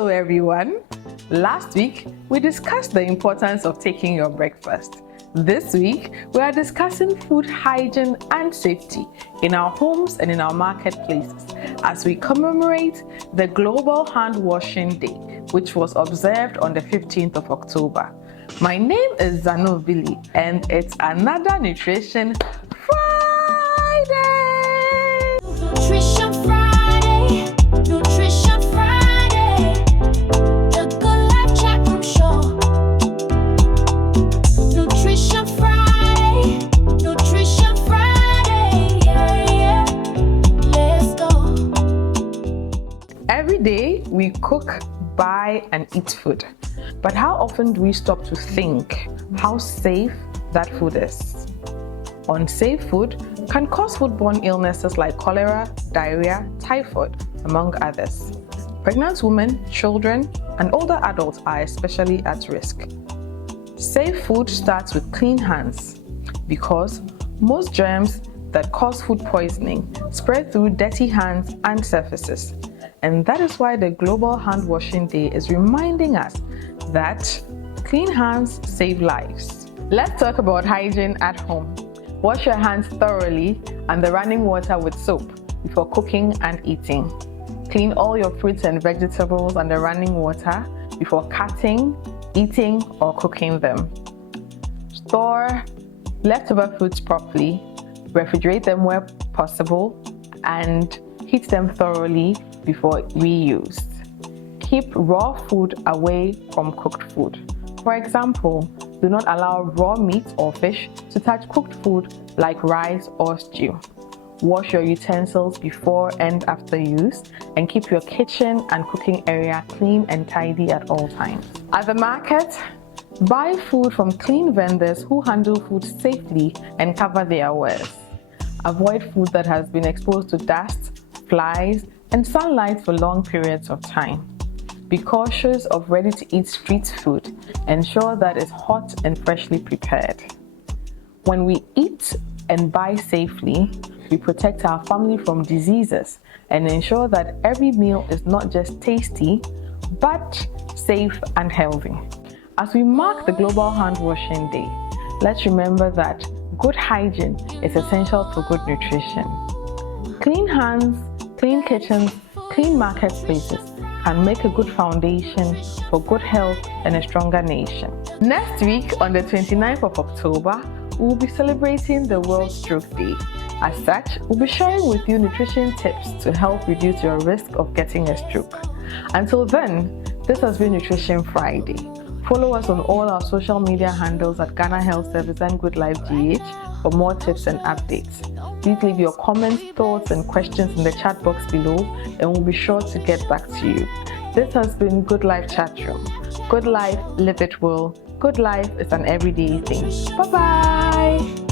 Hello everyone! Last week, we discussed the importance of taking your breakfast. This week, we are discussing food hygiene and safety in our homes and in our marketplaces as we commemorate the Global Handwashing Day, which was observed on the 15th of October. My name is Zanovili and it's another Nutrition Friday! Nutrition Friday, Nutrition Friday, the Good Life Chat Room Show. Nutrition Friday, Nutrition Friday, yeah, let's go. Every day we cook, buy and eat food. But how often do we stop to think how safe that food is? Unsafe food can cause foodborne illnesses like cholera, diarrhea, typhoid, among others. Pregnant women, children, and older adults are especially at risk. Safe food starts with clean hands because most germs that cause food poisoning spread through dirty hands and surfaces. And that is why the Global Handwashing Day is reminding us that clean hands save lives. Let's talk about hygiene at home. Wash your hands thoroughly under running water with soap before cooking and eating. Clean all your fruits and vegetables under running water before cutting, eating, or cooking them. Store leftover foods properly, refrigerate them where possible, and heat them thoroughly before reused. Keep raw food away from cooked food. For example, do not allow raw meat or fish to touch cooked food like rice or stew. Wash your utensils before and after use and keep your kitchen and cooking area clean and tidy at all times. At the market, buy food from clean vendors who handle food safely and cover their wares. Avoid food that has been exposed to dust, flies, and sunlight for long periods of time. Be cautious of ready-to-eat street food. Ensure that it's hot and freshly prepared. When we eat and buy safely, we protect our family from diseases and ensure that every meal is not just tasty, but safe and healthy. As we mark the Global Handwashing Day, let's remember that good hygiene is essential for good nutrition. Clean hands, clean kitchens, clean marketplaces can make a good foundation for good health and a stronger nation. Next week, on the 29th of October, we'll be celebrating the World Stroke Day. As such, we'll be sharing with you nutrition tips to help reduce your risk of getting a stroke. Until then, this has been Nutrition Friday. Follow us on all our social media handles at Ghana Health Service and Good Life GH for more tips and updates. Please leave your comments, thoughts, and questions in the chat box below, and we'll be sure to get back to you. This has been Good Life Chat Room. Good life, live it well. Good life is an everyday thing. Bye-bye.